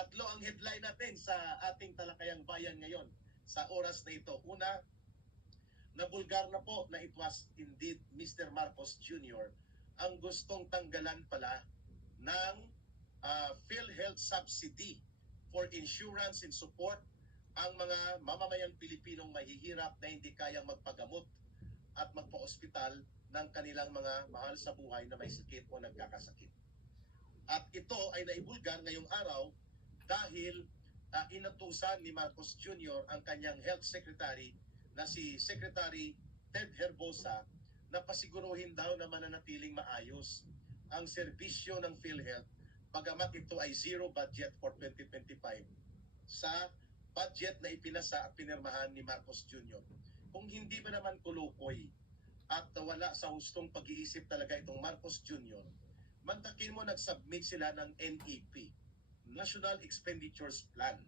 Tatlo ang headline natin sa ating talakayang bayan ngayon sa oras na ito. Una, nabulgar na po na it was indeed Mr. Marcos Jr. ang gustong tanggalan pala ng PhilHealth subsidy for insurance and support ang mga mamamayang Pilipinong mahihirap na hindi kayang magpagamot at magpa-ospital ng kanilang mga mahal sa buhay na may sakit o nagkakasakit. At ito ay naibulgar ngayong araw dahil inatusan ni Marcos Jr. ang kanyang health secretary na si Secretary Ted Herbosa na pasiguruhin daw na mananatiling maayos ang serbisyo ng PhilHealth bagamat ito ay zero budget for 2025 sa budget na ipinasa at pinirmahan ni Marcos Jr. Kung hindi ba naman kulukoy at wala sa hustong pag-iisip talaga itong Marcos Jr., mantakin mo nag-submit sila ng NEP, National Expenditures Plan.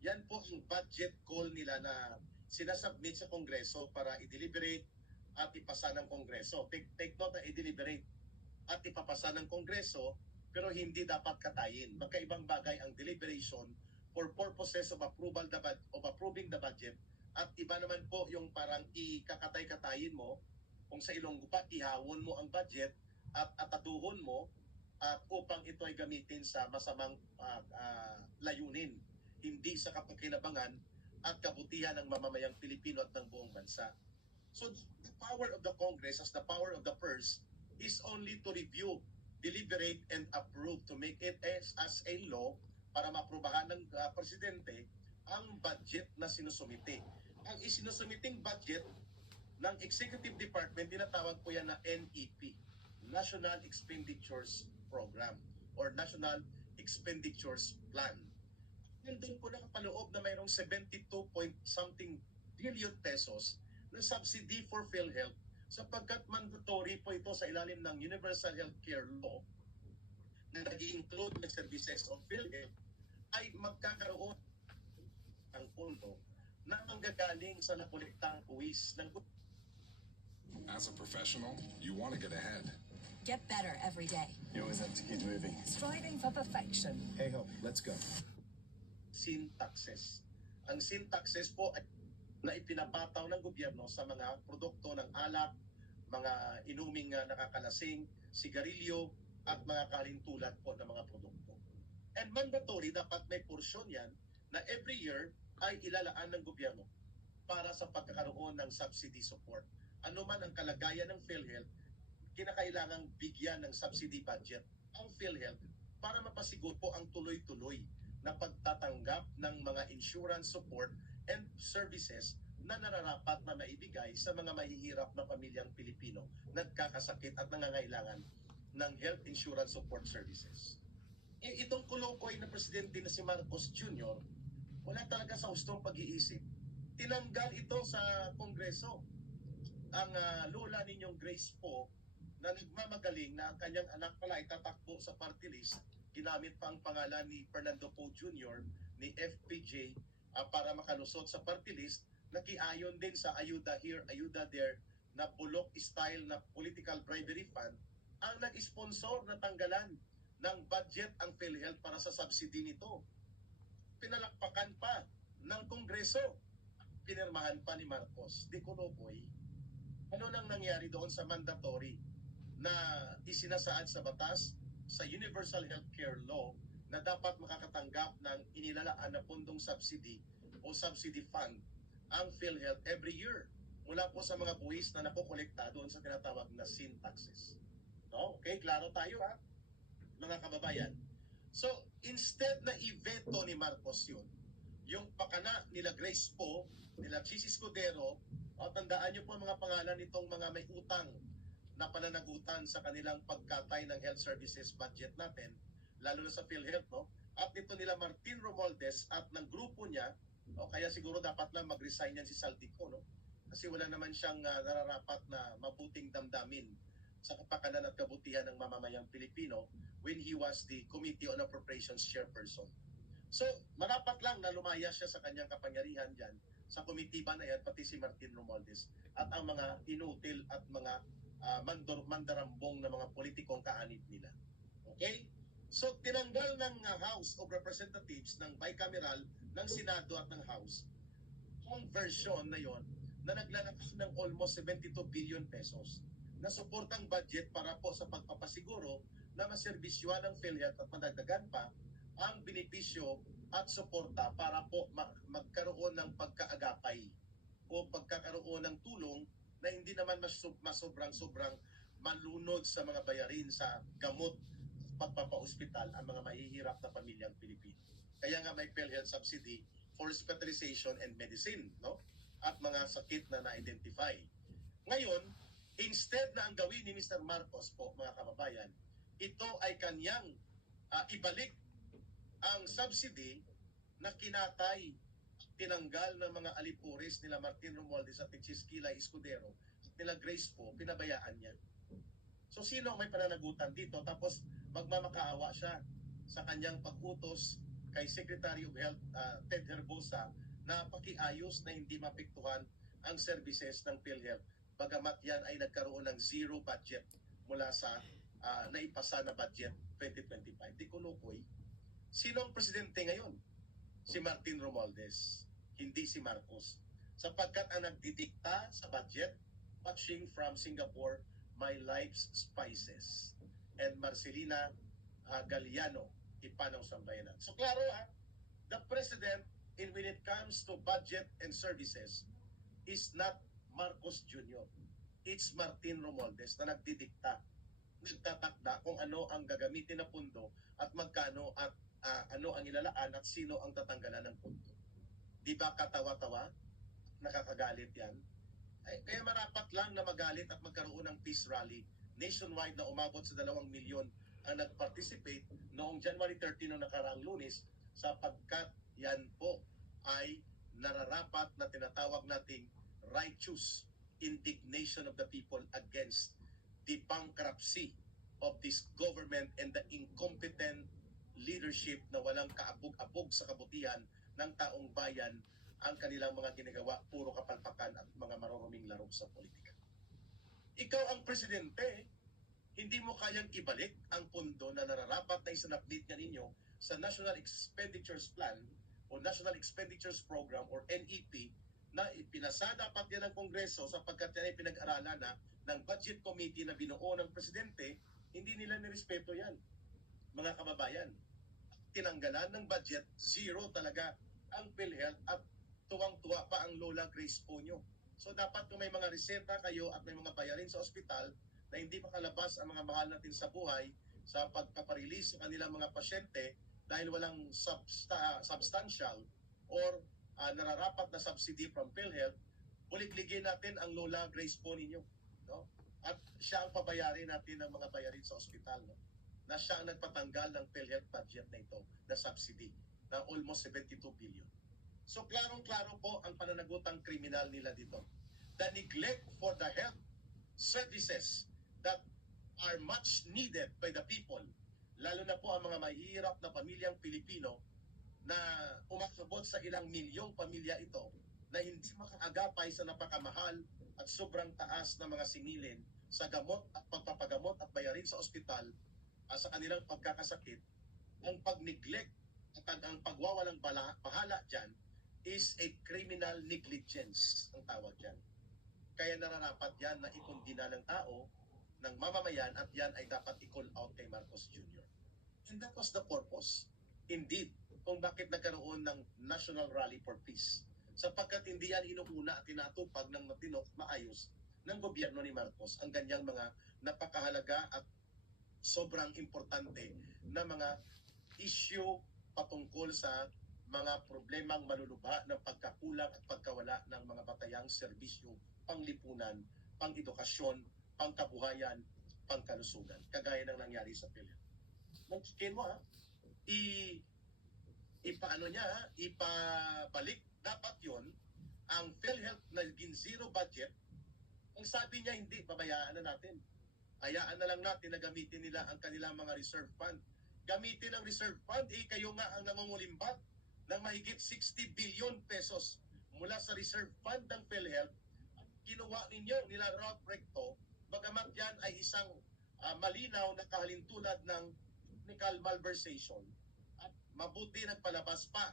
Yan po ang budget call nila na sinasubmit sa Kongreso para i-deliberate at ipasa ng Kongreso. Take note na i-deliberate at ipapasa ng Kongreso, pero hindi dapat katayin. Magkaibang bagay ang deliberation for purposes of approving the budget, at iba naman po yung parang ikakatay-katayin mo kung sa Ilonggo ihawon mo ang budget at ataduhon mo at upang ito ay gamitin sa masamang layunin, hindi sa kapakinabangan at kabutihan ng mamamayang Pilipino at ng buong bansa. So the power of the Congress as the power of the purse is only to review, deliberate, and approve to make it as a law para maaprubahan ng presidente ang budget na sinusumite. Ang isinusumiting budget ng Executive Department, tinatawag po yan na NEP, National Expenditures Program or National Expenditures Plan. Nandun po nakapaloob na mayroong 72 point something billion pesos na subsidy for PhilHealth sapagkat mandatory po ito sa ilalim ng Universal Healthcare Law na nag-i-include ng services of PhilHealth ay magkakaroon ng pondo na manggagaling sa nakuliktang buwis ng As a professional, you want to get ahead. Get better every day. You always have to keep moving. Striving for perfection. Hey ho, let's go. sin taxes. Ang sin taxes po ay na ipinapataw ng gobyerno sa mga produkto ng alak, mga inuming nakakalasing, sigarilyo, at mga kalintulad po ng mga produkto. And mandatory, dapat may porsyon yan na every year ay ilalaan ng gobyerno para sa pagkakaroon ng subsidy support. Ano man ang kalagayan ng PhilHealth, kinakailangang bigyan ng subsidy budget ang PhilHealth para mapasiguro po ang tuloy-tuloy na pagtatanggap ng mga insurance support and services na nararapat na maibigay sa mga mahihirap na pamilyang Pilipino nagkakasakit at nangangailangan ng health insurance support services. Itong kulukoy na presidente na si Marcos Jr., wala talaga sa hustong pag-iisip. Tinanggal ito sa Kongreso. Ang lola ninyong Grace po na nagmamagaling na ang kanyang anak pala ay tatakbo sa party list, ginamit pa ang pangalan ni Fernando Poe Jr. ni FPJ para makalusot sa party list, nakiayon din sa ayuda here, ayuda there na bulok style na political bribery fund ang nag-sponsor na tanggalan ng budget ang PhilHealth para sa subsidy nito. Pinalakpakan pa ng Kongreso, pinirmahan pa ni Marcos. Di kunokoy, ano nang nangyari doon sa mandatory na isinasaad sa batas sa Universal Healthcare Law na dapat makakatanggap ng inilalaan na pundong subsidy o subsidy fund ang PhilHealth every year mula po sa mga buwis na nakukolekta doon sa tinatawag na sin taxes. No? Okay, klaro tayo ha, mga kababayan. So, instead na i-veto ni Marcos yun, yung pakana nila Grace Poe, nila Chis Escudero, tandaan nyo po mga pangalan nitong mga may utang na pananagutan sa kanilang pagkatay ng health services budget natin, lalo na sa PhilHealth, no? At nito nila Martin Romualdez at ng grupo niya, o kaya siguro dapat lang mag-resign yan si Saldico, no? Kasi wala naman siyang nararapat na mabuting damdamin sa kapakanan at kabutihan ng mamamayang Pilipino when he was the Committee on Appropriations Chairperson. So, marapat lang na lumaya siya sa kanyang kapangyarihan dyan sa komitiba na yan, pati si Martin Romualdez at ang mga inutil at mga mandarambong na mga politikong kaanib nila. Okay? So tinanggal ng House of Representatives, ng bicameral, ng Senado at ng House, ang version na yon na naglalakas ng almost 72 billion pesos na suportang budget para po sa pagpapasiguro na maserbisyuhan ng PhilHealth at madagdagan pa ang benepisyo at suporta para po magkaroon ng pagkaagapay o pagkakaroon ng tulong na hindi naman masobrang-sobrang malunod sa mga bayarin sa gamot, pagpapaospital ang mga mahihirap na pamilyang Pilipino. Kaya nga may PhilHealth subsidy for hospitalization and medicine, no? At mga sakit na na-identify. Ngayon, instead na ang gawin ni Mr. Marcos po, mga kababayan, ito ay kanyang ibalik ang subsidy na kinatay, tinanggal ng mga alipuris nila Martin Romualdez at Chisquila Escudero at nila Grace po, pinabayaan niya. So sino ang may pananagutan dito? Tapos magmamakaawa siya sa kanyang pag-utos kay Secretary of Health Ted Herbosa na pakiayos na hindi mapektuhan ang services ng PhilHealth. Bagamat yan ay nagkaroon ng zero budget mula sa naipasa na budget 2025. Di ko lukoy. Sino ang presidente ngayon? Si Martin Romualdez, hindi si Marcos. Sapagkat ang nagdidikta sa budget, watching from Singapore, My Life's Spices, and Marcelina Galliano, Ipanaw Sambayanan. So klaro the president, when it comes to budget and services, is not Marcos Jr. It's Martin Romualdez na nagdidikta, nagtatakda kung ano ang gagamitin na pundo at magkano at ano ang ilalaan at sino ang tatanggalan ng pundo. Di ba katawa-tawa? Nakakagalit yan. Kaya marapat lang na magalit at magkaroon ng peace rally nationwide na umabot sa 2 milyon ang nag-participate noong January 13 noong nakaraang Lunes, sapagkat yan po ay nararapat na tinatawag nating righteous indignation of the people against the bankruptcy of this government and the incompetent leadership na walang kaabog-abog sa kabutihan ng taong bayan. Ang kanilang mga ginagawa, puro kapalpakan at mga maruruming laro sa politika. Ikaw ang presidente, hindi mo kayang ibalik ang pondo na nararapat na isanaplit niya ninyo sa National Expenditures Plan o National Expenditures Program or NEP na ipinasa dapat yan ng Kongreso sapagkat yan ay pinag-aralan na ng Budget Committee na binuo ng presidente. Hindi nila nirespeto yan, mga kababayan. Tinanggalan ng budget, zero talaga ang PhilHealth at tuwang-tuwa pa ang Lola Grace Ponyo. So dapat kung may mga reseta kayo at may mga bayarin sa ospital na hindi makalabas ang mga mahal natin sa buhay sa pagpaparelease sa kanilang mga pasyente dahil walang substantial or nararapat na subsidy from PhilHealth, buligligin natin ang Lola Grace po ninyo. No? At siya ang pabayarin natin ng mga bayarin sa ospital. No? Na siya ang nagpatanggal ng PhilHealth budget na ito, na subsidy, na almost 72 billion. So klarong-klaro po ang pananagutang kriminal nila dito. The neglect for the health services that are much needed by the people, lalo na po ang mga mahihirap na pamilyang Pilipino na umakabot sa ilang milyong pamilya ito na hindi makaagapay sa napakamahal at sobrang taas na mga singilin sa gamot at pagpapagamot at bayarin sa ospital sa kanilang pagkakasakit. Ang pag-neglect at ang pagwawalang bahala dyan is a criminal negligence ang tawag dyan. Kaya nararapat yan na ikondina ng tao, ng mamamayan, at yan ay dapat i-call out kay Marcos Jr. And that was the purpose, indeed, kung bakit nagkaroon ng National Rally for Peace. Sapagkat hindi yan inuuna at tinatupag ng matino, maayos ng gobyerno ni Marcos ang ganyang mga napakahalaga at sobrang importante na mga issue patungkol sa mga problemang malulubha ng pagkakulang at pagkawala ng mga batayang serbisyo, panglipunan, pang-edukasyon, pangkabuhayan, pangkalusugan, kagaya ng nangyari sa PhilHealth. Nagsikin mo ipabalik dapat yon ang PhilHealth na naging zero budget. Ang sabi niya, hindi, babayaan na natin. Hayaan na lang natin na gamitin nila ang kanilang mga reserve fund. Gamitin ang reserve fund, kayo nga ang nangungulimbat ng mahigit 60 billion pesos mula sa reserve fund ng PhilHealth. Kinuha ninyo nila Ralph Recto, bagamat yan ay isang malinaw na kahalintulad ng technical malversation at mabuti nagpalabas pa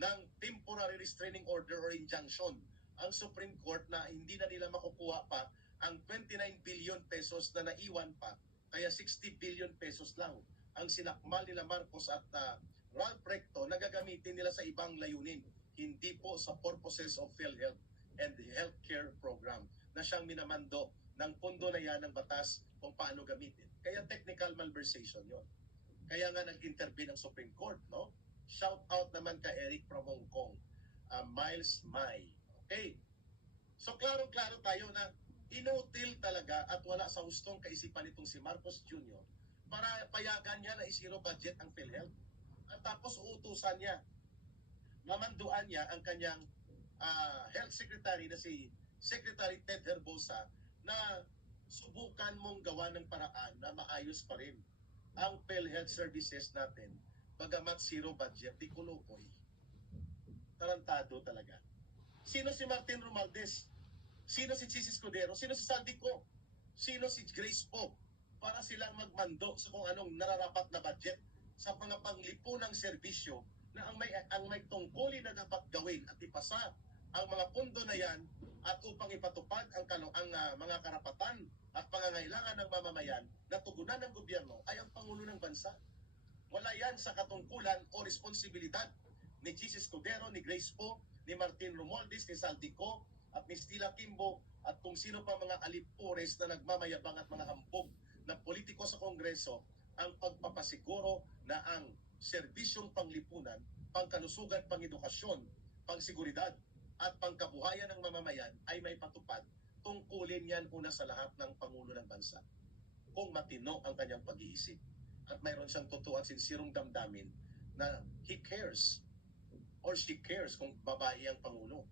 ng temporary restraining order or injunction ang Supreme Court na hindi na nila makukuha pa ang 29 billion pesos na naiwan pa, kaya 60 billion pesos lang ang sinakmal nila Marcos at Ralph Recto na gagamitin nila sa ibang layunin, hindi po sa purposes of PhilHealth and the healthcare program na siyang minamando ng pondo na yan ng batas kung paano gamitin. Kaya technical malversation yon. Kaya nga nag-intervene ang Supreme Court, no? Shout out naman kay Eric from Hong Kong, Miles May. Okay? So klaro-klaro tayo na inutil talaga at wala sa hustong kaisipan itong si Marcos Jr. para payagan niya na i-zero budget ang PhilHealth. At tapos uutusan niya, mamanduan niya ang kanyang Health Secretary na si Secretary Ted Herbosa na subukan mong gawa ng paraan na maayos pa rin ang PhilHealth services natin bagamat zero budget, di kulukoy. Tarantado talaga. Sino si Martin Romualdez? Sino si Chis Escudero? Sino si Saldico? Sino si Grace Poe? Para silang magmando sa kung anong nararapat na budget sa mga panglipunang serbisyo na ang may tungkulin na dapat gawin at ipasa ang mga pundo na yan at upang ipatupad ang mga karapatan at pangangailangan ng mamamayan na tugunan ng gobyerno ay ang Pangulo ng Bansa. Wala yan sa katungkulan o responsibilidad ni Chis Escudero, ni Grace Poe, ni Martin Romualdez, ni Saldico, at ni Stila Kimbo, at kung sino pa mga alipores na nagmamayabang at mga hambog na politiko sa Kongreso ang pagpapasiguro na ang serbisyong panglipunan, pangkalusugan, pangedukasyon, pangsiguridad, at pangkabuhayan ng mamamayan ay may patupad. Tungkulin yan una sa lahat ng Pangulo ng Bansa. Kung matino ang kanyang pag-iisip at mayroon siyang totoo at sinsirong damdamin na he cares or she cares kung babae ang Pangulo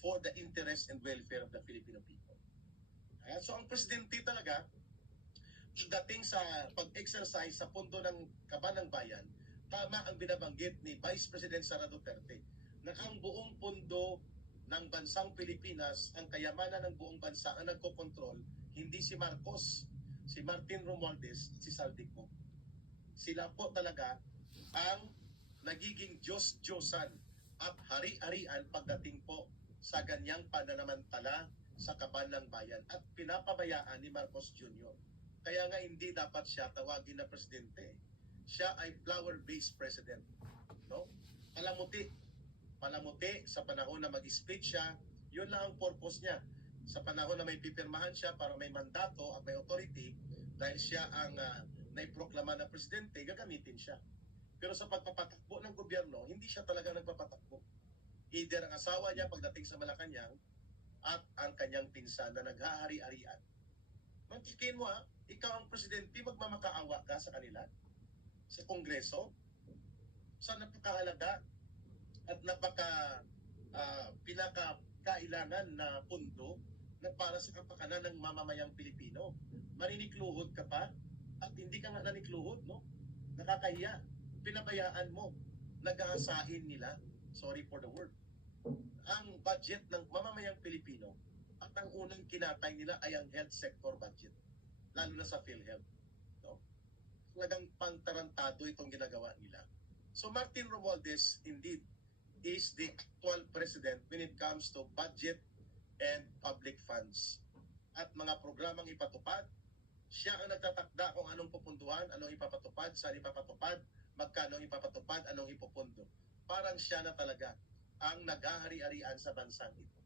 for the interest and welfare of the Filipino people. So ang presidente talaga, dating sa pag-exercise sa pondo ng kaban ng bayan, tama ang binabanggit ni Vice President Sara Duterte na ang buong pondo ng bansang Pilipinas, ang kayamanan ng buong bansa ang nagkokontrol, hindi si Marcos, si Martin Romualdez, si Saldico. Sila po talaga ang nagiging Diyos-Diyosan at hari-harian pagdating po sa ganyang pananamantala sa kaban ng bayan at pinapabayaan ni Marcos Jr. Kaya nga hindi dapat siya tawagin na presidente. Siya ay flower-based president. No? Palamuti sa panahon na mag-speech siya, yun lang ang purpose niya. Sa panahon na may pipirmahan siya para may mandato at may authority, dahil siya ang naiproklama na presidente, gagamitin siya. Pero sa pagpapatakbo ng gobyerno, hindi siya talaga nagpapatakbo. Either ang asawa niya pagdating sa Malacanang at ang kanyang pinsan na naghahari-arian. Mantikin mo ikaw ang presidente, magmamakaawa ka sa kanila, sa Kongreso, sa napakahalaga at pinakakailangan na pundo na para sa kapakanan ng mamamayang Pilipino. Maninikluhod ka pa at hindi ka nga nanikluhod, no? Nakakahiya. Pinabayaan mo. Nag-aasain nila, sorry for the word, ang budget ng mamamayang Pilipino at ang unang kinatay nila ay ang health sector budget, lalo na sa PhilHealth. No? Talagang pangtarantado itong ginagawa nila. So Martin Romualdez indeed is the actual president when it comes to budget and public funds. At mga programang ipatupad, siya ang nagtatakda kung anong pupunduhan, anong ipapatupad, saan ipapatupad, magkano ipapatupad, anong ipupundo. Parang siya na talaga ang naghahari-arian sa bansang ito.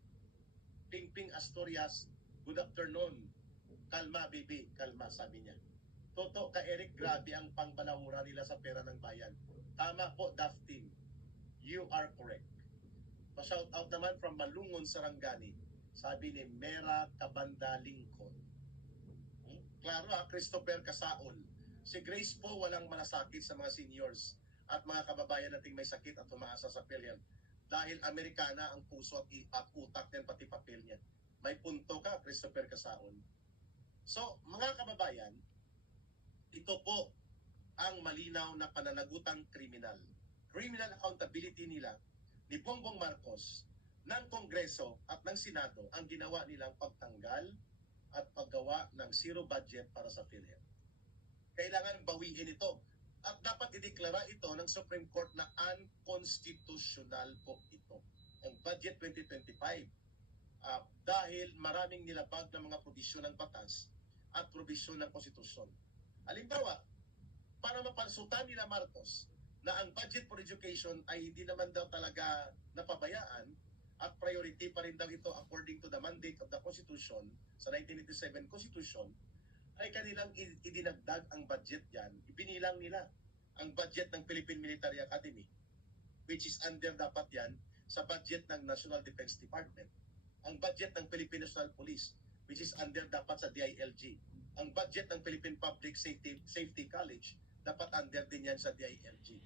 Pingping Asturias, good afternoon. Kalma, baby. Kalma, sabi niya. Toto ka Eric, grabe ang pangbalawura nila sa pera ng bayan. Tama po, Daftin. You are correct. Pa-shout out naman from Malungon, Sarangani. Sabi ni Mera Kabanda Lincoln. Klaro Christopher Casaol. Si Grace po walang malasakit sa mga seniors at mga kababayan nating may sakit at umaasa sa PhilHealth. Dahil Amerikana ang puso at utak niyan pati papel niya. May punto ka, Christopher Casaol. So, mga kababayan, ito po ang malinaw na pananagutang kriminal. Criminal accountability nila ni Bongbong Marcos ng Kongreso at ng Senado ang ginawa nilang pagtanggal at paggawa ng zero budget para sa PhilHealth. Kailangan bawiin ito At dapat ideklara ito ng Supreme Court na unconstitutional po ito. Ang Budget 2025. Dahil maraming nilabag ng mga probisyon ng batas at probisyon ng konstitusyon. Halimbawa, para mapansutan nila Marcos na ang budget for education ay hindi naman daw talaga napabayaan at priority pa rin daw ito according to the mandate of the Constitution sa 1987 Constitution, ay kanilang idinagdag ang budget yan. Ibinilang nila ang budget ng Philippine Military Academy, which is under dapat yan sa budget ng National Defense Department. Ang budget ng Philippine National Police, which is under dapat sa DILG. Ang budget ng Philippine Public Safety College, dapat under din yan sa DILG.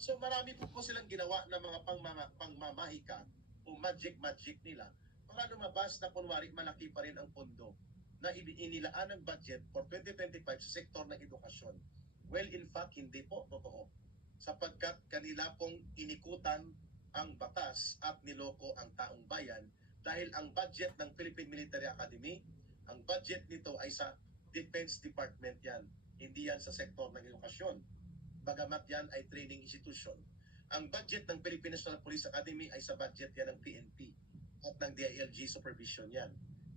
So marami po silang ginawa na mga pangmamahika o magic nila para lumabas na kunwari malaki pa rin ang pondo na inilaan ng budget for 2025 sa sektor ng edukasyon. Well, in fact, hindi po totoo. Sapagkat kanila pong inikutan ang batas at niloko ang taong bayan dahil ang budget ng Philippine Military Academy, ang budget nito ay sa Defense Department yan. Hindi yan sa sektor ng edukasyon. Bagamat yan ay training institution. Ang budget ng Philippine National Police Academy ay sa budget yan ng PNP at ng DILG supervision yan.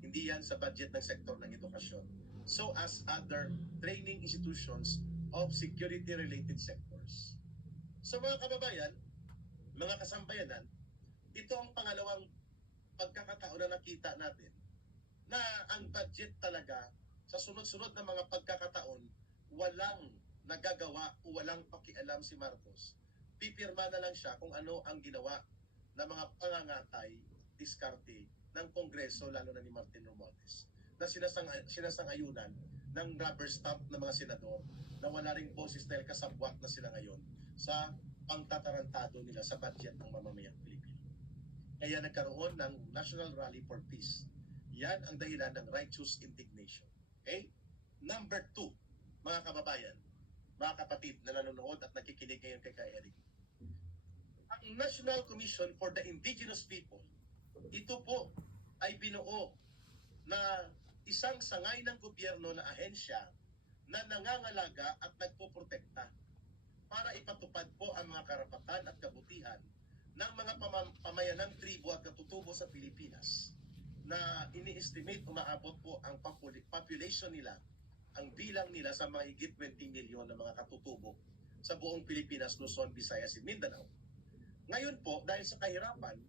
Hindi yan sa budget ng sektor ng edukasyon. So as other training institutions of security-related sectors. So mga kababayan, mga kasambayanan, ito ang pangalawang pagkakataon na nakita natin na ang budget talaga sa sunod-sunod na mga pagkakataon walang nagagawa o walang pakialam si Marcos. Pipirma na lang siya kung ano ang ginawa ng mga pangangatay, diskarte ng Kongreso, lalo na ni Martin Romualdez, na sinasangayunan ng rubber stamp ng mga senador na wala ring boses dahil kasabwat na sila ngayon sa pangtatarantado nila sa budget ng mamamayang Pilipino. Kaya nagkaroon ng National Rally for Peace. Yan ang dahilan ng righteous indignation. Okay? Number 2, mga kababayan, mga kapatid na nanonood at nakikinig ngayon kay Eric. Ang National Commission for the Indigenous People, ito po ay binuo na isang sangay ng gobyerno na ahensya na nangangalaga at nagpoprotekta para ipatupad po ang mga karapatan at kabutihan ng mga pamayanang tribo at katutubo sa Pilipinas na ini-estimate umaabot po ang population nila, ang bilang nila sa mga higit 20 milyon na mga katutubo sa buong Pilipinas, Luzon, Visayas, at Mindanao. Ngayon po, dahil sa kahirapan,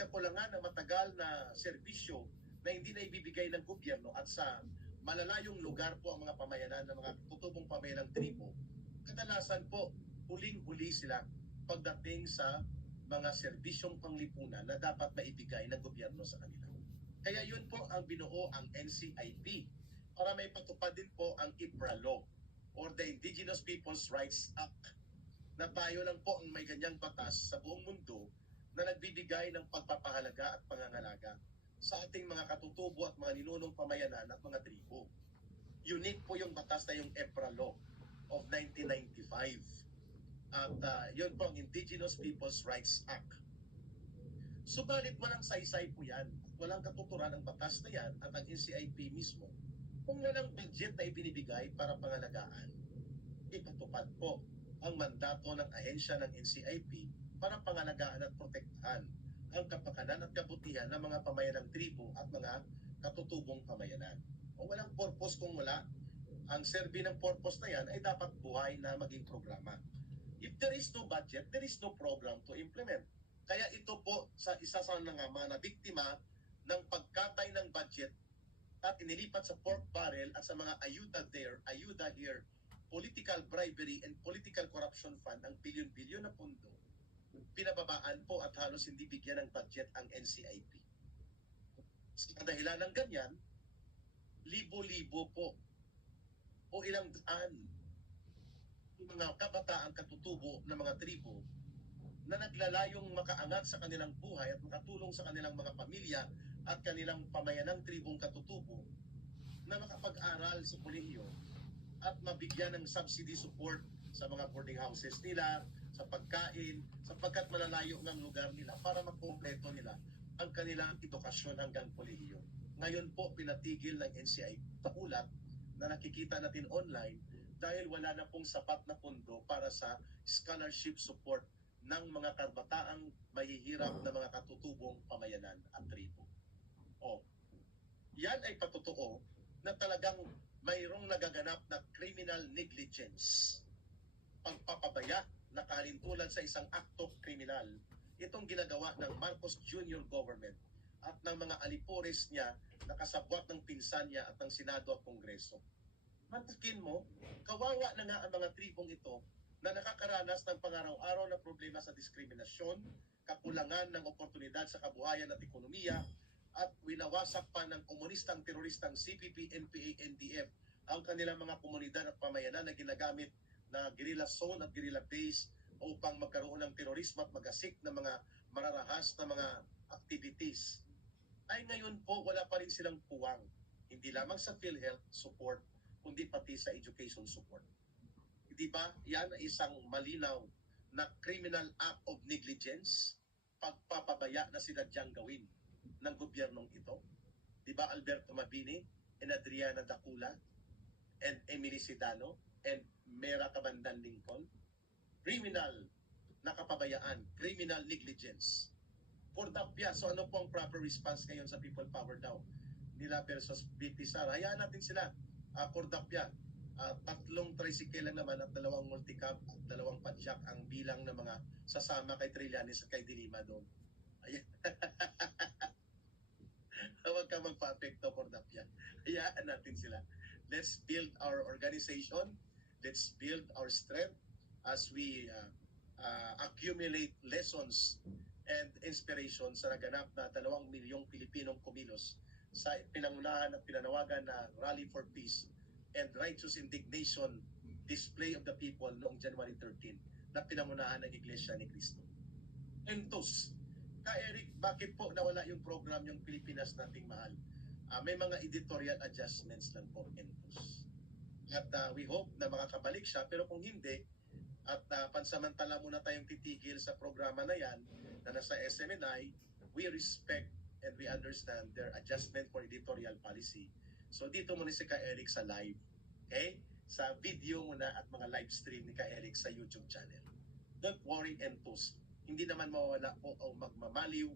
kakulangan ng matagal na serbisyo na hindi na ibibigay ng gobyerno at sa malalayong lugar po ang mga pamayanan ng mga tutubong pamayanang tribo, kadalasan po huling-huli sila pagdating sa mga serbisyong panglipunan na dapat maibigay ng gobyerno sa kanila. Kaya yun po ang binuo ang NCIP para may patupad din po ang IPRA Law or the Indigenous Peoples' Rights Act na tayo lang po ang may ganyang batas sa buong mundo na nagbibigay ng pagpapahalaga at pangangalaga sa ating mga katutubo at mga ninunong pamayanan at mga tribo. Unique po yung batas na yung IPRA Law of 1995. At yun po ang Indigenous Peoples' Rights Act. Subalit walang saysay po yan. Walang katuturan ang batas na yan at ang NCIP mismo kung walang budget na ibinibigay para pangalagaan. Ipatupad po ang mandato ng ahensya ng NCIP para pangalagaan at protektahan ang kapakanan at kabutihan ng mga pamayanang tribo at mga katutubong pamayanan. O walang purpose kung wala, ang serbi ng purpose na yan ay dapat buhay na maging programa. If there is no budget, there is no program to implement. Kaya ito po sa isa sa mga nabiktima ng pagkatay ng budget at inilipat sa pork barrel at sa mga ayuda there, ayuda here, political bribery and political corruption fund ang bilyon-bilyon na pondo, pinababaan po at halos hindi bigyan ng budget ang NCIP. Sa kadahilan ng ganyan, libo-libo po o ilang daan yung mga kabataang katutubo ng mga tribo na naglalayong makaangat sa kanilang buhay at makatulong sa kanilang mga pamilya at kanilang pamayanang tribong katutubo na makapag-aral sa kolehiyo at mabigyan ng subsidy support sa mga boarding houses nila, sa pagkain, sapagkat malalayo ng lugar nila para makumpleto nila ang kanilang edukasyon hanggang kolehiyo. Ngayon po pinatigil ng NCI sa ulat na nakikita natin online dahil wala na pong sapat na pondo para sa scholarship support ng mga kabataang mahihirap na mga katutubong pamayanan at tribo. O, yan ay patotoo na talagang mayroong nagaganap na criminal negligence. Pagpapabaya na kahalintulan sa isang aktong kriminal, itong ginagawa ng Marcos Jr. government at ng mga alipores niya na kasabwat ng pinsan niya at ng Senado at Kongreso. Matakin mo, kawawa na nga ang mga tribong ito na nakakaranas ng pangaraw-araw na problema sa diskriminasyon, kakulangan ng oportunidad sa kabuhayan at ekonomiya, at winawasak pa ng komunistang teroristang CPP, NPA, NDF ang kanilang mga komunidad at pamayanan na ginagamit na guerrilla zone at guerrilla base upang magkaroon ng terorismo at magasik ng mga mararahas na mga activities. Ay ngayon po wala pa rin silang puwang, hindi lamang sa PhilHealth support, kundi pati sa education support. Di ba? Yan ay isang malinaw na criminal act of negligence, pagpapabaya na sinadyang gawin ng gobyernong ito. Di ba Alberto Mabini and Adriana Dacula and Emily Sidano and Mera Cabandan Lincoln? Criminal na kapabayaan, criminal negligence. Cordapia, so ano po ang proper response ngayon sa people power daw? Nila versus BP Sara. Hayaan natin sila. Cordapia, 3 tricycle lang naman at 2 multicab at 2 padyak ang bilang ng mga sasama kay Trillanes at kay Dilima doon. Ayan. Huwag ka magpa-apekto, Cordapia. Hayaan natin sila. Let's build our organization. Let's build our strength as we accumulate lessons and inspiration sa naganap na 2 milyong Pilipinong kumilos sa pinangunahan at pinanawagan na Rally for Peace and Righteous Indignation Display of the People noong January 13 na pinangunahan ng Iglesia ni Cristo. Entos, Ka Eric, bakit po nawala yung program yung Pilipinas nating mahal? May mga editorial adjustments lang po, Entos. At we hope na makakabalik siya, pero kung hindi, at pansamantala muna tayong titigil sa programa na yan na nasa SMNI, we respect and we understand their adjustment for editorial policy. So dito muna si Ka Eric sa live, okay? Sa video muna at mga live stream ni Ka Eric sa YouTube channel. Don't worry, Entos. Hindi naman mawawala po o magmamaliw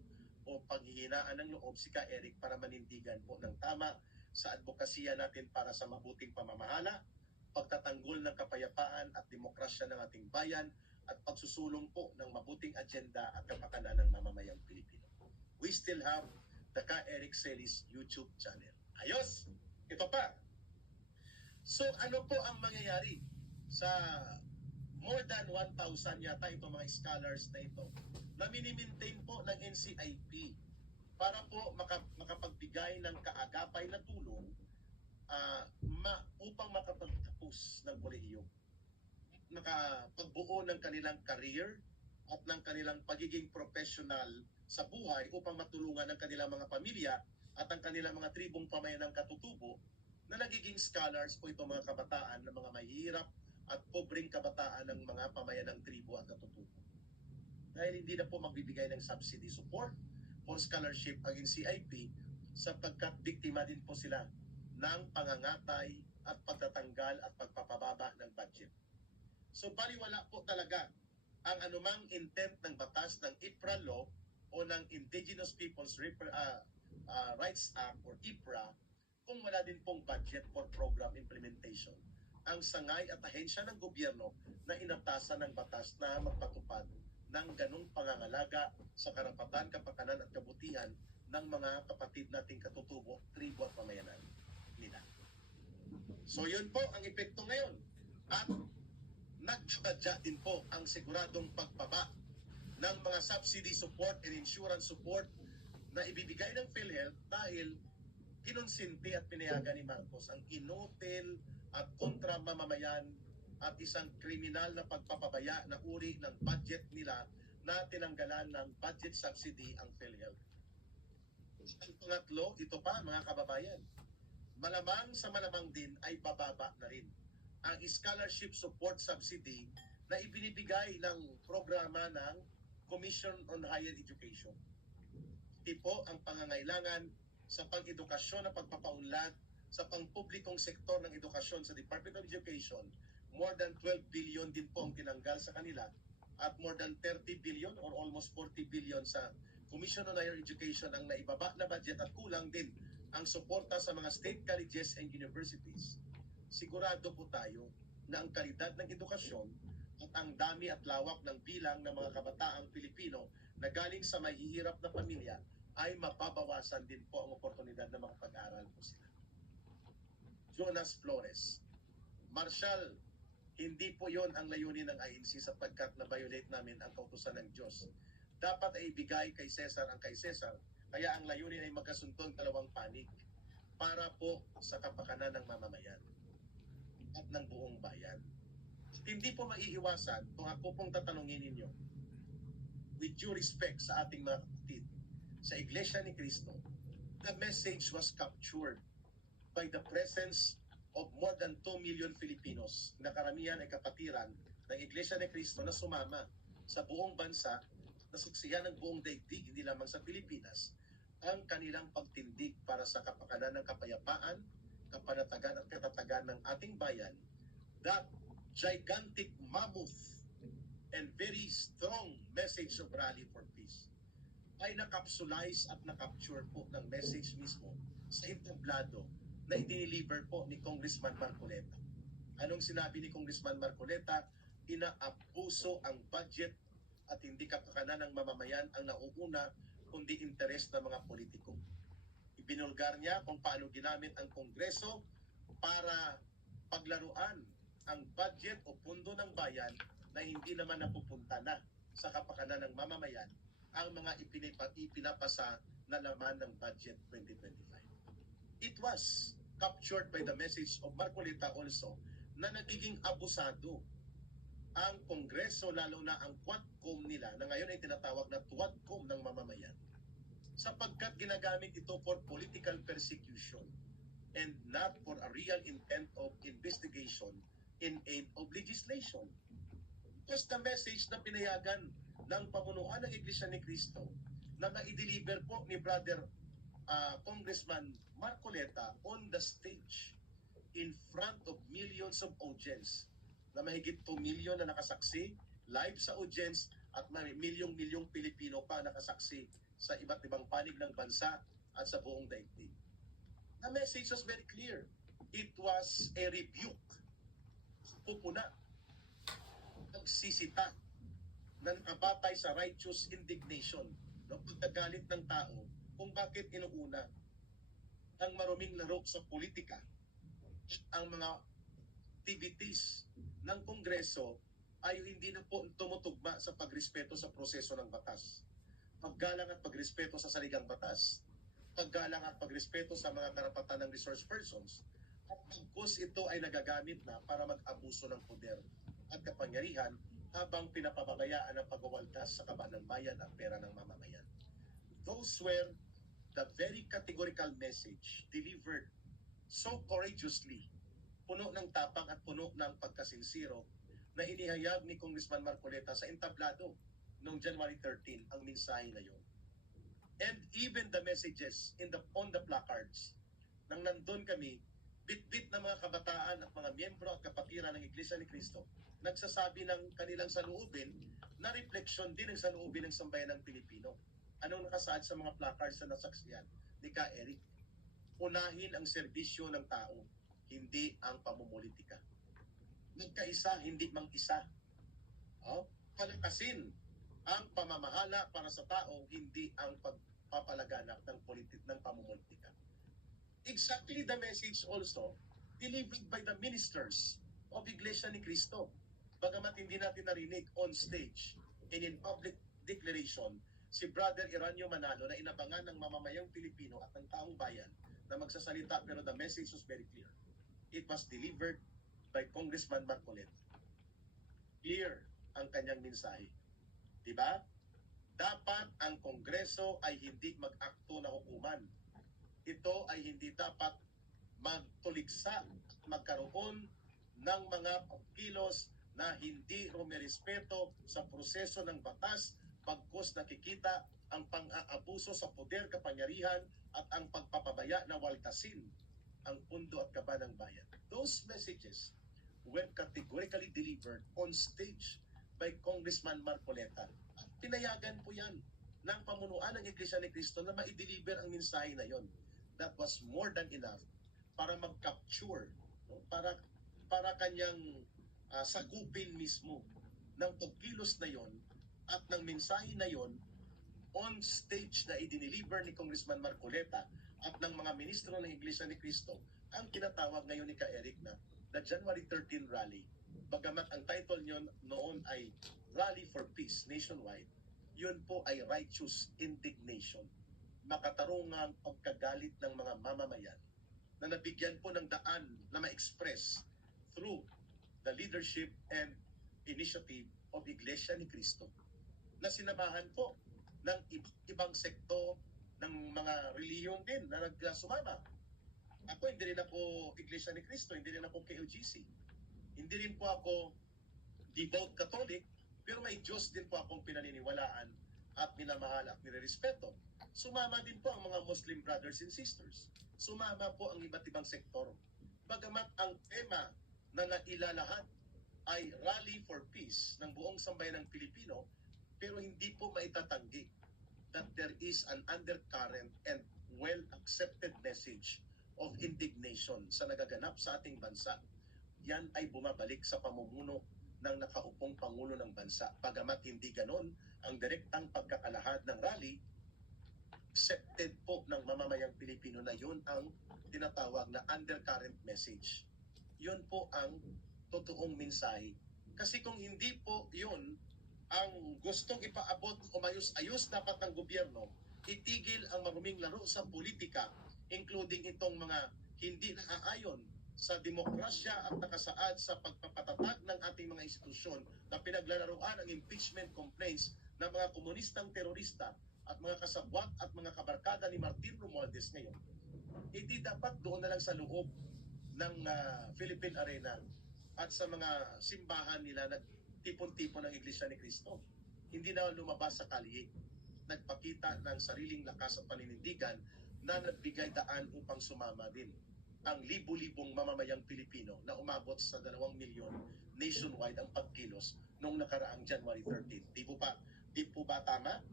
o paghihinaan ng loob si Ka Eric para manindigan po ng tama sa advokasya natin para sa mabuting pamamahala, pagtatanggol ng kapayapaan at demokrasya ng ating bayan at pagsusulong po ng mabuting agenda at kapakanan ng mamamayang Pilipino. We still have the Ka Eric Celis YouTube channel. Ayos! Ito pa. So ano po ang mangyayari sa more than 1,000 yata itong mga scholars na ito na minimaintain po ng NCIP para po makapagbigay ng kaagapay na tulong upang makapagtapos ng kolehiyo, makapagbuo ng kanilang career at ng kanilang pagiging professional sa buhay upang matulungan ang kanilang mga pamilya at ang kanilang mga tribong pamayanang katutubo na nagiging scholars po itong mga kabataan ng mga mahihirap at pobreng kabataan ng mga pamayanang tribo at katutubo. Dahil hindi na po magbibigay ng subsidy support for scholarship ang NCIP sapagkat biktima din po sila ng pangangatay at pagtatanggal at pagpapababa ng budget. So baliwala po talaga ang anumang intent ng batas ng IPRA law o ng Indigenous Peoples Rights Act or IPRA kung wala din pong budget for program implementation. Ang sangay at ahensya ng gobyerno na inatasan ng batas na magpatupad ng ganong pangangalaga sa karapatan, kapakanan at kabutihan ng mga kapatid nating katutubo, tribo at pamayanan nila. So yun po ang epekto ngayon. At nagtadya din po ang siguradong pagbaba ng mga subsidy support and insurance support na ibibigay ng PhilHealth dahil kinonsinti at pinayagan ni Marcos ang inutil at kontra mamamayan at isang kriminal na pagpapabaya na uri ng budget nila na tinanggalan ng budget subsidy ang PhilHealth. Ang pangatlo, ito pa mga kababayan, malamang sa malamang din ay bababa na rin ang scholarship support subsidy na ibinibigay ng programa ng Commission on Higher Education. Ito po ang pangangailangan sa pag-edukasyon na pagpapaunlad sa pangpublikong sektor ng edukasyon sa Department of Education more than 12 billion din po ang tinanggal sa kanila at more than 30 billion or almost 40 billion sa Commission on Higher Education ang naibaba na budget at kulang din ang suporta sa mga state colleges and universities. Sigurado po tayo na ang kalidad ng edukasyon at ang dami at lawak ng bilang ng mga kabataang Pilipino na galing sa mahihirap na pamilya ay mapabawasan din po ang oportunidad na makapag-aral po sila. Jonas Flores, Marshal, hindi po yon ang layunin ng INC sapagkat na-violate namin ang kautusan ng Diyos. Dapat ay ibigay kay Cesar ang kay Cesar, kaya ang layunin ay magkasuntong dalawang panig para po sa kapakanan ng mamamayan at ng buong bayan. Hindi po maiiwasan kung ako pong tatanungin ninyo, with due respect sa ating mga kapatid, sa Iglesia ni Cristo, the message was captured by the presence of more than 2 million Filipinos na karamihan ay kapatiran ng Iglesia ni Cristo na sumama sa buong bansa na saksiyan ng buong daigdig, hindi lamang sa Pilipinas, ang kanilang pagtindig para sa kapakanan ng kapayapaan, kapanatagan at katatagan ng ating bayan. That gigantic mammoth and very strong message of rally for peace ay nakapsulize at nakapture po ng message mismo sa entablado na idiniliver po ni Congressman Marcoleta. Anong sinabi ni Congressman Marcoleta? Inaabuso ang budget at hindi kapakanan ng mamamayan ang nauuna kundi interes ng mga politiko. Ibinulgar niya kung paano ginamit ang Kongreso para paglaruan ang budget o pundo ng bayan na hindi naman napupunta na sa kapakanan ng mamamayan ang mga ipinapasa na laman ng budget 2025. It was captured by the message of Marcoleta also na nagiging abusado ang Kongreso, lalo na ang Quadcom nila na ngayon ay tinatawag na Tuadcom ng mamamayan, sapagkat ginagamit ito for political persecution and not for a real intent of investigation in aid of legislation. Just the message na pinayagan ng pamunuan ng Iglesia ni Cristo na ma-deliver po ni Brother Congressman Marcoleta on the stage in front of millions of audience na mahigit 2 million na nakasaksi live sa audience at may milyong-milyong Pilipino pa nakasaksi sa iba't ibang panig ng bansa at sa buong daigdig. The message was very clear. It was a rebuke. Pupuna. Nagsisita na nakabatay sa righteous indignation, no, pagkagalit ng tao kung bakit inuuna ang maruming laro sa politika ang mga activities ng Kongreso ay hindi na po tumutugma sa pagrespeto sa proseso ng batas. Paggalang at pagrespeto sa saligang batas, paggalang at pagrespeto sa mga karapatan ng resource persons, at pagkus ito ay nagagamit na para mag-abuso ng poder at kapangyarihan habang pinapababayaan ang pagwawaldas sa kaba ng bayan at pera ng mamamayan. Those were the very categorical message delivered so courageously, puno ng tapang at puno ng pagkasinsiro na inihayag ni Congressman Marcoleta sa entablado noong January 13 ang mensahe na yun. And even the messages on the placards, nang nandun kami, bit-bit ng mga kabataan at mga miyembro at kapatiran ng Iglesia ni Cristo, nagsasabi ng kanilang saluubin na refleksyon din ng saluubin ng sambayan ng Pilipino. Anong nakasaad sa mga placards na nasaksiyan ni Ka Eric? Unahin ang serbisyo ng tao, hindi ang pamumulitika. Nagkaisa, hindi mang-isa. Palakasin ang pamamahala para sa tao, hindi ang pagpapalaganap ng pamumulitika. Exactly the message also delivered by the ministers of Iglesia ni Cristo. Bagamat hindi natin narinig on stage and in public declaration si Brother Eranio Manalo na inabangan ng mamamayang Pilipino at ng taong bayan na magsasalita, pero the message was very clear. It was delivered by Congressman Marcoleta. Clear ang kanyang mensahe. Diba? Dapat ang Kongreso ay hindi mag-akto na hukuman. Ito ay hindi dapat magtuligsa, magkaroon ng mga pagkilos na hindi rumirespeto sa proseso ng batas, pagkus nakikita ang pang-aabuso sa poder, kapangyarihan at ang pagpapabaya na waltasin ang pundo at kaba ng bayan. Those messages when categorically delivered on stage by Congressman Marcoleta. At pinayagan po yan ng pamunuan ng Iglesia ni Cristo na ma-deliver ang mensahe na yon. That was more than enough para mag-capture, no? para kanyang sagupin mismo ng pagkilos na yon at ng mensahe na yon on stage na i-deliver ni Congressman Marcoleta at ng mga ministro ng Iglesia ni Cristo ang kinatawag ngayon ni Ka-Eric na the January 13 Rally. Bagamat ang title nyon noon ay Rally for Peace Nationwide, yun po ay righteous indignation. Makatarungang pagkagalit ng mga mamamayan na nabigyan po ng daan na ma-express through the leadership and initiative of Iglesia ni Cristo na sinamahan po ng ibang sekto ng mga reliyon din na nagsumama. Ako hindi rin ako Iglesia ni Cristo, hindi rin ako KLGC. Hindi rin po ako devout Catholic, pero may Diyos din po akong pinaniniwalaan at minamahal at nirerespeto. Sumama din po ang mga Muslim brothers and sisters. Sumama po ang iba't ibang sektor. Bagamat ang tema na nailalahat ay Rally for Peace ng buong sambayan ng Pilipino, pero hindi po maitatanggi that there is an undercurrent and well-accepted message of indignation sa nagaganap sa ating bansa. Yan ay bumabalik sa pamumuno ng nakaupong Pangulo ng bansa. Bagamat hindi ganon ang direktang pagkakalahad ng rally, accepted po ng mamamayang Pilipino na yun ang tinatawag na undercurrent message. Yun po ang totoong mensahe. Kasi kung hindi po yun ang gustong ipaabot o mayus-ayos dapat ng gobyerno, itigil ang maruming laro sa politika, including itong mga hindi naaayon sa demokrasya at nakasaad sa pagpapatatag ng ating mga institusyon na pinaglalaroan ang impeachment complaints ng mga komunistang terorista at mga kasabwat at mga kabarkada ni Martin Romualdez ngayon. Hindi dapat doon na lang sa loob ng Philippine Arena at sa mga simbahan nila nagtipon-tipon ng Iglesia ni Cristo. Hindi na lumabas sa kalye. Nagpakita ng sariling lakas at paninindigan na nagbigay daan upang sumama din ang libu-libong mamamayang Pilipino na umabot sa 2 milyon nationwide ang pagkilos noong nakaraang January 13. Di po ba tama?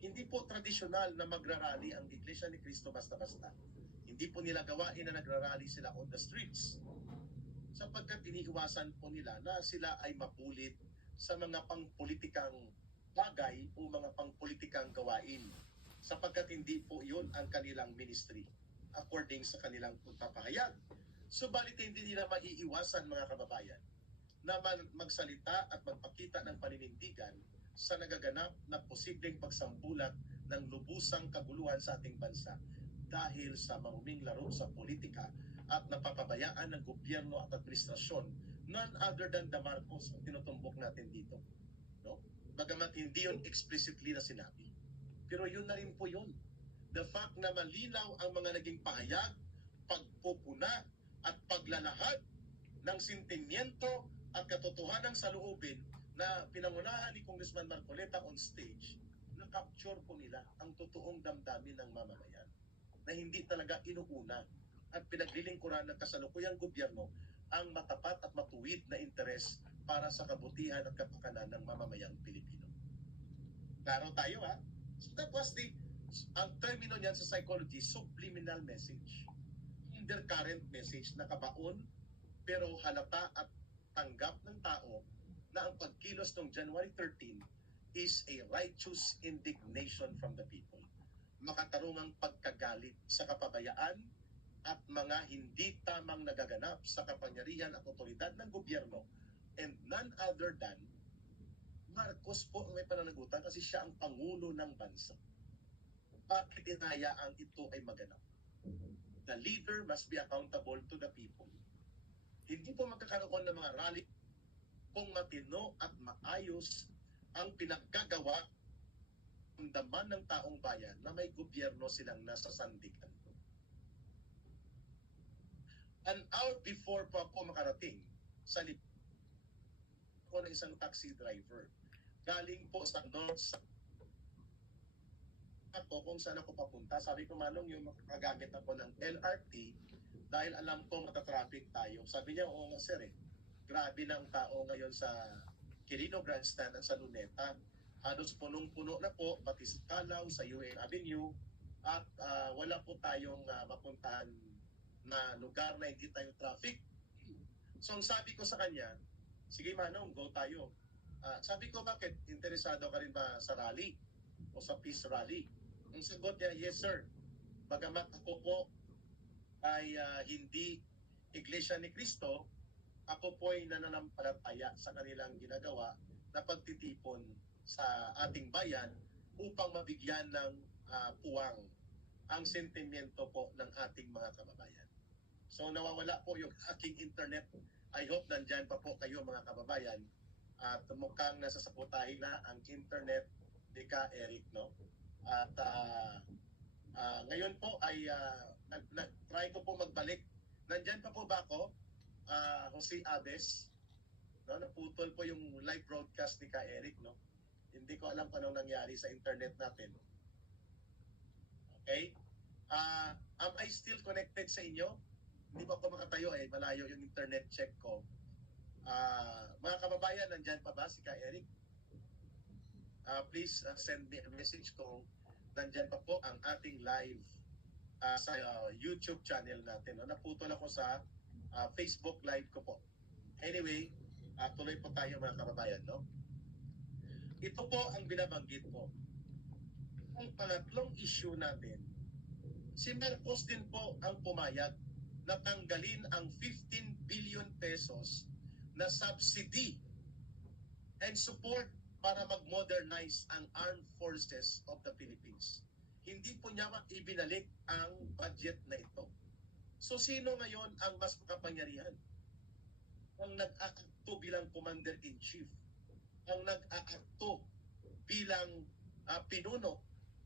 Hindi po tradisyonal na magrarally ang Iglesia ni Cristo basta-basta. Hindi po nila gawain na nagrarally sila on the streets sapagkat iniiwasan po nila na sila ay mapulit sa mga pangpolitikang bagay o mga pangpolitikang gawain sapagkat hindi po yun ang kanilang ministry according sa kanilang pagpapahayag. Subalit hindi nila maiiwasan mga kababayan na magsalita at magpakita ng paninindigan sa nagaganap na posibleng pagsambulat ng lubusang kaguluhan sa ating bansa dahil sa maruming laro sa politika at napapabayaan ng gobyerno at administrasyon, none other than the Marcos ang tinutumbok natin dito. No? Bagamat hindi yun explicitly na sinabi. Pero yun na rin po yun. The fact na malinaw ang mga naging pahayag, pagpupuna at paglalahad ng sentimiento at katotohanan sa loobin na pinangunahan ni Congressman Marcoleta on stage, na-capture po nila ang totoong damdamin ng mamamayan na hindi talaga inuuna at pinaglilingkuran ng kasalukuyang gobyerno ang matapat at matuwid na interes para sa kabutihan at kapakanan ng mamamayang Pilipino. Klaro tayo ha? So that was ang termino niyan sa psychology, subliminal message. Undercurrent message na kabaon pero halata at tanggap ng tao na ang pagkilos ng January 13 is a righteous indignation from the people. Makatarungang pagkagalit sa kapabayaan at mga hindi tamang nagaganap sa kapangyarihan at otoridad ng gobyerno, and none other than Marcos po ang may pananagutan kasi siya ang Pangulo ng bansa. Bakit inayaan ito ay maganap? The leader must be accountable to the people. Hindi po magkakaroon ng mga rally kung matino at maayos ang pinaggagawa ng daman ng taong bayan na may gobyerno silang nasa sandigan. An hour before po ako makarating sa ko ng isang taxi driver. Galing po sa north ako kung saan ako papunta. Sabi ko, Manong, yung makagamit ako ng LRT dahil alam ko matatraffic tayo. Sabi niya, oo nga sir Grabe na ang tao ngayon sa Quirino Grandstand at sa Luneta. Halos punong-puno na po, pati sa Calao, sa UN Avenue, at wala po tayong mapuntahan na lugar na hindi tayo traffic. So ang sabi ko sa kanya, sige Manong, go tayo. Sabi ko, bakit? Interesado ka rin ba sa rally? O sa peace rally? Ang sagot niya, yes sir. Bagamat ako po ay hindi Iglesia ni Cristo, ako po ay nananampalataya sa kanilang ginagawa na pagtitipon sa ating bayan upang mabigyan ng puwang ang sentimiento po ng ating mga kababayan. So nawawala po yung aking internet. I hope nandyan pa po kayo mga kababayan. At mukhang nasasapotahin na ang internet ni Ka Eric, no? At ngayon po ay try ko po magbalik. Nandyan pa po ba ako? Jose Aves, no? Naputol po yung live broadcast ni Ka Eric, no? Hindi ko alam kung anong nangyari sa internet natin. Okay? Am I still connected sa inyo? Hindi pa ako makatayo malayo yung internet check ko. Mga kababayan, nandyan pa ba si Ka Eric? Please send me a message kung nandyan pa po ang ating live sa YouTube channel natin. No? Naputol ako sa Facebook live ko po. Anyway, tuloy po tayo mga kababayan. No? Ito po ang binabanggit ko. Ang pangatlong issue natin, si Marcos din po ang pumayag na tanggalin ang 15 billion pesos na subsidy and support para mag-modernize ang armed forces of the Philippines. Hindi po niya ibinalik ang budget na ito. So sino ngayon ang mas makapangyarihan? Ang nag-aakto bilang Commander-in-Chief, ang nag-aakto bilang pinuno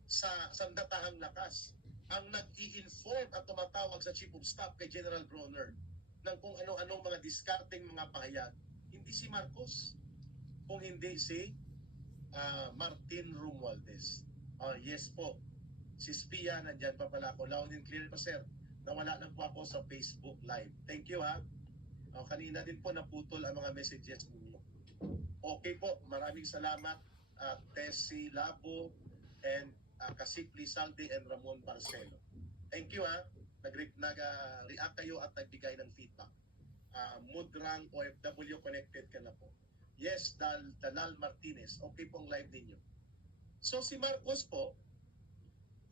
sa sandatahang lakas, ang nag-i-inform at tumatawag sa Chief of Staff kay General Bronner ng kung ano-anong mga discarding mga pahayag. Hindi si Marcos, kung hindi si Martin Romualdez. Yes po, si Spia, nandyan pa pala ako. Loud and clear pa sir, nawala lang po ako sa Facebook Live. Thank you ha. Kanina din po naputol ang mga messages ninyo. Okay po, maraming salamat Tessie Labo and Kasipli Saldi and Ramon Barcelo. Thank you ha. Nag-react kayo at nagbigay ng feedback. Mudrang OFW connected ka na po. Yes, Dalal Martinez. Okay pong live ninyo. So si Marcos po,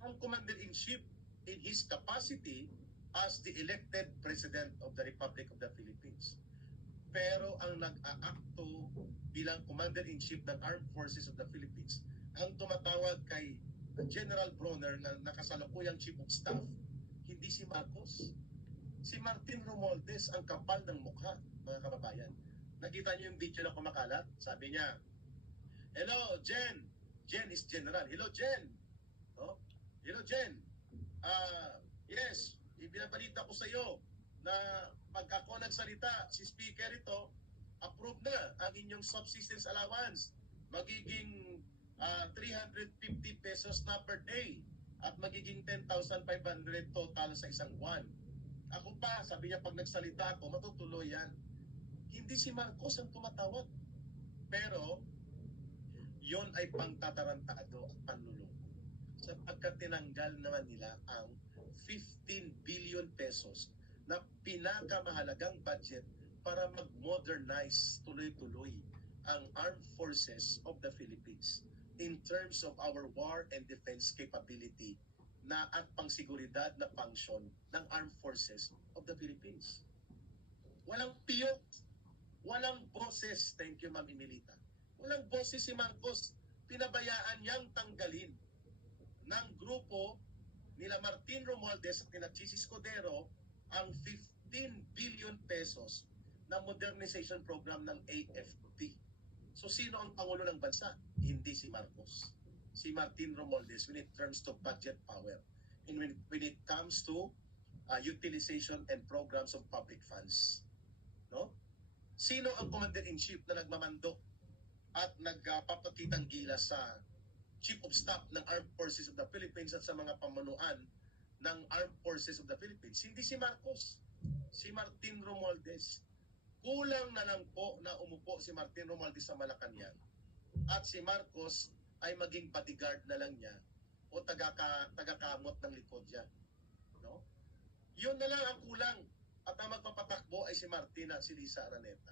ang Commander-in-Chief in his capacity as the elected President of the Republic of the Philippines. Pero ang nag-aakto bilang Commander-in-Chief ng Armed Forces of the Philippines, ang tumatawag kay General Bronner na nakasalukuyang Chief of Staff, hindi si Marcos. Si Martin Romualdez ang kapal ng mukha, mga kababayan. Nakita niyo yung video na kumakalat? Sabi niya, hello, Jen. Jen is General. Hello, Jen. No? Hello, Jen. Yes, ibinabalita ko sa iyo na pag ako nagsalita, si Speaker ito, approve na ang inyong subsistence allowance. Magiging 350 pesos na per day at magiging 10,500 total sa isang buwan. Ako pa, sabi niya, pag nagsalita ako, matutuloy yan. Hindi si Marcos ang tumatawag. Pero, yon ay pangtatarantado at panlulong. Sapagkat tinanggal naman nila ang 15 billion pesos na pinakamahalagang budget para mag-modernize tuloy-tuloy ang armed forces of the Philippines in terms of our war and defense capability na at pangsiguridad na function ng armed forces of the Philippines. Walang piyok, walang boses. Thank you, Ma'am Emilita. Walang boses si Marcos. Pinabayaan niyang tanggalin ng grupo nila Martin Romualdez at nila Chis Escudero ang 15 billion pesos na modernization program ng AFP. So sino ang Pangulo ng Bansa? Hindi si Marcos. Si Martin Romualdez when it comes to budget power and when it comes to utilization and programs of public funds. No? Sino ang Commander-in-Chief na nagmamando at nagpapakitang gilas sa Chief of Staff ng Armed Forces of the Philippines at sa mga pamunuan ng Armed Forces of the Philippines? Hindi si Marcos, si Martin Romualdez. Kulang na lang po na umupo si Martin Romualdez sa Malacanang at si Marcos ay maging bodyguard na lang niya o tagakamot ng likod niya. No? Yun na lang ang kulang. At ang magpapatakbo ay si Martin at si Lisa Araneta.